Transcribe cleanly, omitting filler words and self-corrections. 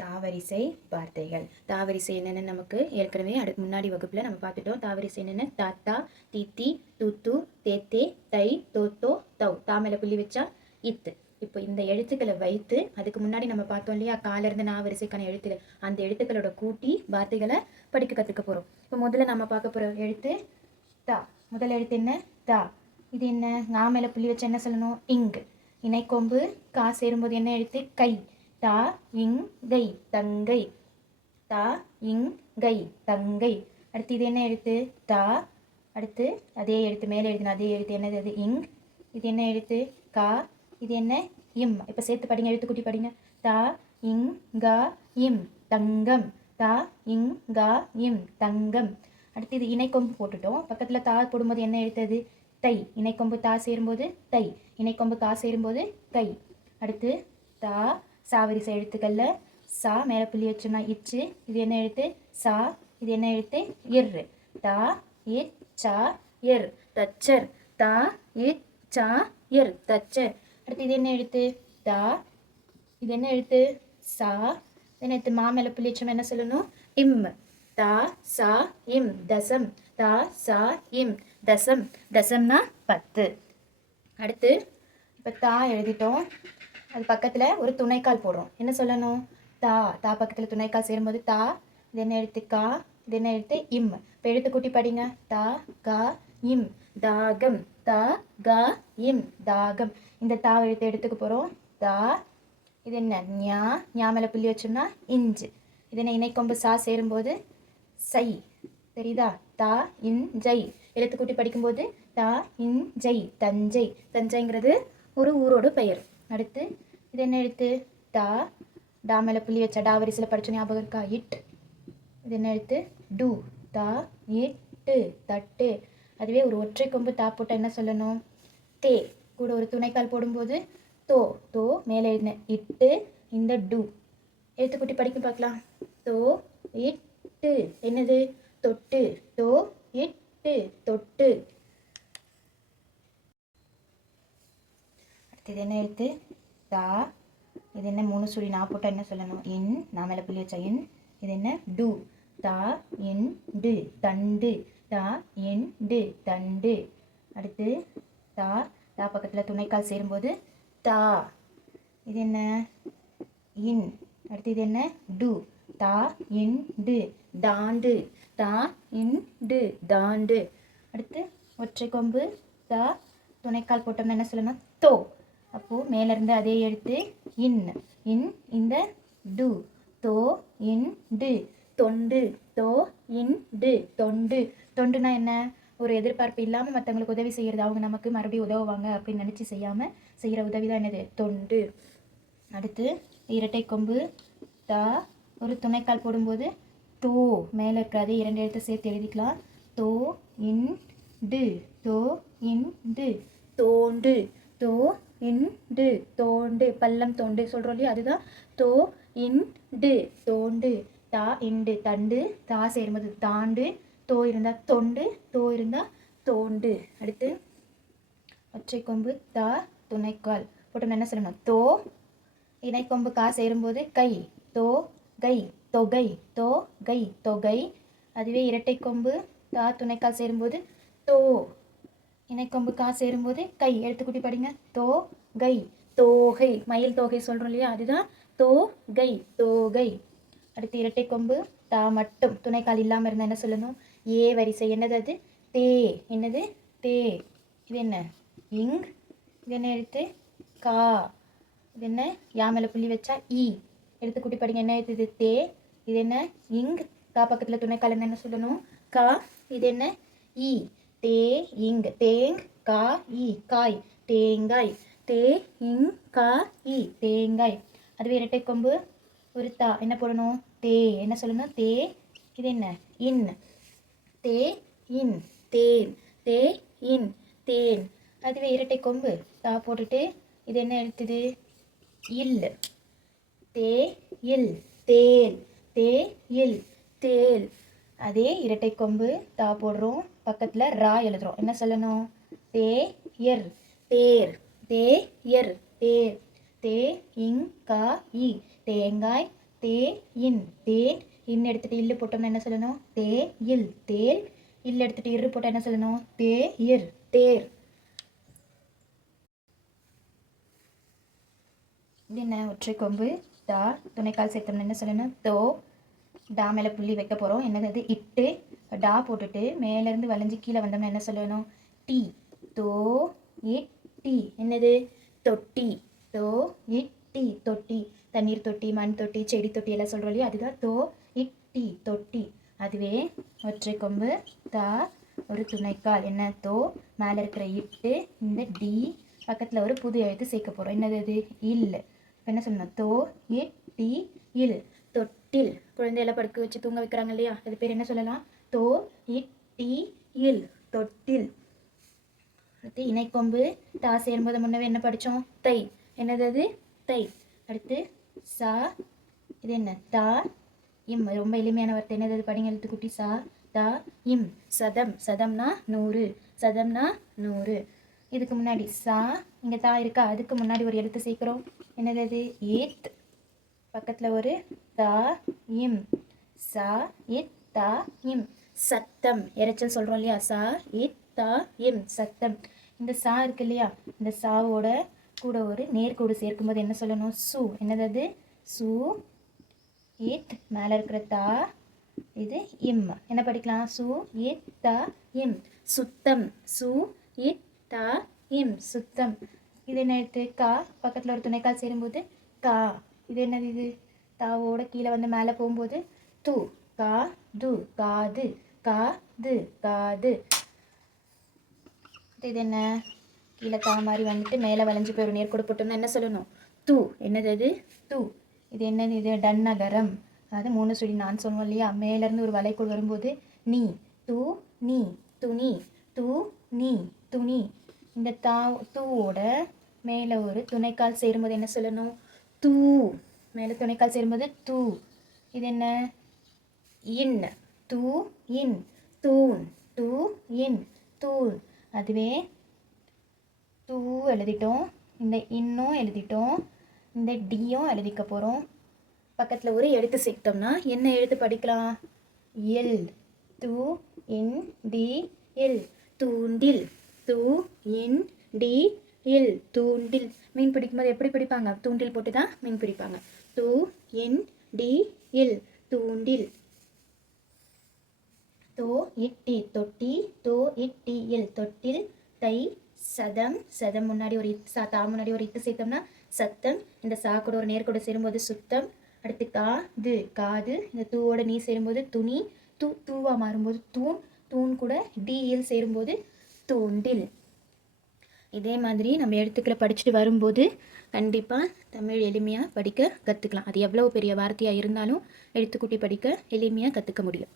தாவரிசை வார்த்தைகள். தாவரிசை என்னென்னு நமக்கு ஏற்கனவே முன்னாடி வகுப்பில் நம்ம பார்த்துட்டோம். தாவரிசை என்னென்ன? தாத்தா, தீத்தி, தூத்து, தேத்தே, தை, தோத்தோ, தௌ. தாமலை புள்ளி வச்சா இத்து. இப்போ இந்த எழுத்துக்களை வைத்து அதுக்கு முன்னாடி நம்ம பார்த்தோம் இல்லையா, காலிருந்து நான் வரிசைக்கான எழுத்துக்கள், அந்த எழுத்துக்களோட கூட்டி வார்த்தைகளை படிக்க கற்றுக்க போகிறோம். இப்போ முதல்ல நம்ம பார்க்க போகிற எழுத்து தா. முதல் எழுத்து என்ன? தா. இது என்ன? மேலே புள்ளி வச்சு என்ன சொல்லணும்? இங்கு. இணைக்கொம்பு கா சேரும்போது என்ன எழுத்து? கை. தா இங் கை தங்கை. தா இங் கை தங்கை. அடுத்து இது என்ன எழுத்து? தா. அடுத்து அதே எழுத்து மேலே எழுதின அதே எழுத்து என்னது? அது இங். இது என்ன எழுத்து? கா. இது என்ன? இம். இப்போ சேர்த்து படிங்க, எழுத்துக்குட்டி படிங்க. தா இங் கா இம் தங்கம். தா இங் கா இம் தங்கம். அடுத்து இது இணைக்கொம்பு போட்டுட்டோம். பக்கத்தில் தா போடும்போது என்ன எழுத்தது? தை. இணைக்கொம்பு தா சேரும்போது தை. இணைக்கொம்பு கா சேரும்போது கை. அடுத்து தா சாவரிசை எழுத்துக்களில் சா மேலே புள்ளி வச்சோம்னா இச்சு. இது என்ன எழுத்து? சா. இது என்ன எழுத்து? இர். தா இச் சா இர் தச்சர். தா இச் சா இர் தச்சர். அடுத்து இது என்ன எழுத்து? தா. இது என்ன எழுத்து? சா. இது என்ன எழுத்து? மா மேலே புள்ளி வச்சோம்னா என்ன சொல்லணும்? இம். தா சா இம் தசம். தா சா இம் தசம். தசம்னா 10. அடுத்து இப்போ தா எழுதிட்டோம். அது பக்கத்தில் ஒரு துணைக்கால் போடுறோம். என்ன சொல்லணும்? தா. தா பக்கத்தில் துணைக்கால் சேரும்போது தா. இது என்ன எழுத்து? கா. இது என்ன எழுத்து? இம். இப்போ எழுத்து கூட்டி படிங்க. தா கா இம் தாகம். தா கா இம் தாகம். இந்த தா எழுத்து எடுத்துக்க போகிறோம். தா. இது என்ன? ஞா. ஞா மேலே புள்ளி வச்சோம்னா இஞ்சு. இது என்ன? இணைக்கொம்பு சா சேரும்போது சை. தெரியுதா? தா இன் ஜை. எழுத்து கூட்டி படிக்கும்போது தா இன் ஜை தஞ்சை. தஞ்சைங்கிறது ஒரு ஊரோட பெயர். அடுத்து இது என்ன எழுத்து? தா. டா மேலே புள்ளி வச்சா டா வரிசையில் படிச்ச ஞாபகம் இருக்கா? இட். இது என்ன எழுத்து? டு. தா இட்டு தட்டு. அதுவே ஒரு ஒற்றை கொம்பு தா போட்டால் என்ன சொல்லணும்? தே. கூட ஒரு துணைக்கால் போடும்போது தோ. தோ மேலே எழுதின இட்டு. இந்த டு எழுத்துக்குட்டி படிக்க பார்க்கலாம். தோ இட்டு என்னது? தொட்டு. தோ இட்டு தொட்டு. இது என்ன எழுத்து? தா. இது என்ன? 3 சுழி நான் போட்டால் என்ன சொல்லணும்? இன். நான் மேலே புள்ளி வச்சா இன். இது என்ன? டு. தா இன் டு தண்டு. தா இன் டு தண்டு. அடுத்து தா. தா பக்கத்தில் துணைக்கால் சேரும்போது தா. இது என்ன? இன். அடுத்து இது என்ன? டு. தா இன் டு தாண்டு. தா இன் டு தாண்டு. அடுத்து ஒற்றை கொம்பு தா துணைக்கால் போட்டோம்னா என்ன சொல்லணும்? தோ. அப்போது மேலேருந்து அதே எழுத்து இன். இன் இந்த டு. தோ இன் டு தொண்டு. தோ இன் டு தொண்டு. தொண்டுனா என்ன? ஒரு எதிர்பார்ப்பு இல்லாமல் மற்றவங்களுக்கு உதவி செய்கிறது. அவங்க நமக்கு மறுபடியும் உதவுவாங்க அப்படின்னு நினச்சி செய்யாமல் செய்கிற உதவி தான் என்னது? தொண்டு. அடுத்து இரட்டை கொம்பு தா. ஒரு துணைக்கால் போடும்போது தோ. மேலே இருக்காது 2 எழுத்தை சேர்த்து எழுதிக்கலாம். தோ இன் டு. தோ இன் டு தோண்டு. தோ இன் டு தோண்டு. பள்ளம் தோண்டு சொல்கிறோம் இல்லையா, அதுதான் தோ இன் டு தோண்டு. தா இண்டு தண்டு. தா சேரும்போது தாண்டு. தோ இருந்தால் தொண்டு. தோ இருந்தால் தோண்டு. அடுத்து ஒற்றை கொம்பு தா துணைக்கால் போட்டோம்னா என்ன சொல்லணும்? தோ. இணைக்கொம்பு கா சேரும்போது கை. தோ கை தொகை. தோ கை தொகை. அதுவே இரட்டை கொம்பு தா துணைக்கால் சேரும்போது தோ. இணைக்கொம்பு கா சேரும்போது கை. எழுத்துக்குட்டி படிங்க. தோ கை தோகை. மயில் தோகை சொல்கிறோம் இல்லையா, அதுதான் தோ கை தோகை. அடுத்து இரட்டை கொம்பு தா மட்டும் துணைக்கால் இல்லாமல் இருந்தால் என்ன சொல்லணும்? ஏ வரிசை. என்னது அது? தே. என்னது? தே. இது என்ன? இங். இது என்ன எழுத்து? கா. இது என்ன? யா மேலே புள்ளி வச்சா ஈ. எழுத்துக்குட்டி படிங்க. என்ன எழுத்து? இது தே. இது என்ன? இங். கா பக்கத்தில் துணைக்கால் என்ன சொல்லணும்? கா. இது என்ன? ஈ. தே இங். தேங் கா ஈ காய் தேங்காய். தே இங் கா ஈ தேங்காய். அதுவே இரட்டை கொம்பு ஒரு தா என்ன போடணும்? தே. என்ன சொல்லணும்? தே. இது என்ன? இன். தே இன் தேன். தே இன் தேன். அதுவே இரட்டை கொம்பு தா போட்டுட்டு இது என்ன எழுத்துது? இல். தே இல் தேல். தே இல் தேல். அதே இரட்டை கொம்பு தா போடுறோம். பக்கத்தில் ரா எழுதுகிறோம். என்ன சொல்லணும்? தே எர் தேர். தே எர் தேர். தே இங் கா இ தேங்காய். தே இன் தேன். இன் எடுத்துட்டு இல்லு போட்டோம்னா என்ன சொல்லணும்? தே இல் தேல். இல்லு எடுத்துட்டு இரு போட்டால் என்ன சொல்லணும்? தே இர் தேர். இது என்ன? ஒற்றை கொம்பு. தா துணைக்கால் சேர்த்தோம்னா என்ன சொல்லணும்? தோ. டா மேலே புள்ளி வைக்க போகிறோம். என்னது? இட்டு. டா போட்டுட்டு மேலேருந்து வளைஞ்சு கீழே வந்தோம்னா என்ன சொல்லணும்? டி. தோ இட்டி. என்னது? தொட்டி. தோ இட்டி தொட்டி. தண்ணீர் தொட்டி, மண் தொட்டி, செடி தொட்டி எல்லாம் சொல்கிறோம் இல்லையா? அதுதான் தோ இட்டி தொட்டி. அதுவே ஒற்றை கொம்பு. தா ஒரு துணைக்கால். என்ன? தோ மேலே இருக்கிற இட்டு, இந்த டி பக்கத்தில் ஒரு புது எழுத்து சேர்க்க போகிறோம். என்னது? அது இல்லை. இப்போ என்ன சொல்லணும்? தோ இட்டி இல் தொட்டில். குழந்தையெல்லாம் படுக்க வச்சு தூங்க வைக்கிறாங்க இல்லையா? அது பேர் என்ன சொல்லலாம்? தோ இட்டி இல் தொட்டில். அடுத்து இணைக்கொம்பு. தா சேரும்போது முன்னவே என்ன படித்தோம்? தை. என்னது அது? தை. அடுத்து சா. இது என்ன? தா இம். ரொம்ப எளிமையான வார்த்தை. என்னது? படிங்க எழுத்துக்குட்டி. சா தா இம். சதம். சதம்னா 100. சதம்னா 100. இதுக்கு முன்னாடி சா, இங்கே தா இருக்கா, அதுக்கு முன்னாடி ஒரு எழுத்து சேர்க்குறோம். என்னது அது? ஏத். பக்கத்தில் ஒரு தா இம். சா இத் தா இம். சத்தம். இறைச்சல் சொல்கிறோம் இல்லையா? சா இத் தா இம். சத்தம். இந்த சா இருக்கு இல்லையா? இந்த சாவோட கூட ஒரு நேர்கோடு சேர்க்கும்போது என்ன சொல்லணும்? சு. என்னது அது? சு இத். மேலே இருக்கிற தா, இது இம். என்ன படிக்கலாம்? சு இத் தா இம். சுத்தம். சு இத் தா இம். சுத்தம். இது என்ன எழுத்து? கா. பக்கத்தில் ஒரு துணைக்கால் சேரும்போது கா. இது என்னது? இது தாவோட கீழே வந்து மேலே போகும்போது து. கா து. காது. காது காது. இது என்ன? கீழே தா மாதிரி வந்துட்டு மேலே வளைஞ்சு போய் ஒரு நேர்கோடு போட்டோம்னா என்ன சொல்லணும்? து. என்னது அது? து. இது என்னது? இது டன்னகரம். அது 3 சுழி நான் சொல்லுவோம் இல்லையா? மேலேருந்து ஒரு வளைக்கோடு வரும்போது நீ. து நீ துணி. து நீ துணி. இந்த தூவோட மேலே ஒரு துணைக்கால் சேரும்போது என்ன சொல்லணும்? தூ. மேலே துணைக்கால் சேரும்போது தூ. இது என்ன? இன். தூ இன். தூண். தூ இன் தூண். அதுவே தூ எழுதிட்டோம். இந்த இன்னும் எழுதிட்டோம். இந்த டியும் எழுதிக்க போகிறோம். பக்கத்தில் ஒரு எழுத்து சேர்த்தோம்னா என்ன எழுத்து படிக்கலாம்? எல். து இன் டி இல் தூண்டில். து இன் டி இல் தூண்டில். மீன் பிடிக்கும்போது எப்படி பிடிப்பாங்க? தூண்டில் போட்டு தான் மீன் பிடிப்பாங்க. து இன் டி இல் தூண்டில். தோ இட்டி தொட்டி. தோ இட்டி இல் தொட்டில். தை சதம். சதம் முன்னாடி ஒரு தா முன்னாடி ஒரு இட்டு சேர்த்தோம்னா சத்தம். இந்த சா கூட ஒரு நேர்கோடு சேரும்போது சுத்தம். அடுத்து காது. காது. இந்த தூவோட நீ சேரும்போது துணி. தூவா மாறும்போது தூண். தூண் கூட டியில் சேரும்போது தூண்டில். இதே மாதிரி நம்ம எழுத்துக்களை படிச்சுட்டு வரும்போது கண்டிப்பாக தமிழ் எளிமையாக படிக்க கற்றுக்கலாம். அது எவ்வளோ பெரிய வார்த்தையாக இருந்தாலும் எழுத்துக்கூட்டி படிக்க எளிமையாக கற்றுக்க முடியும்.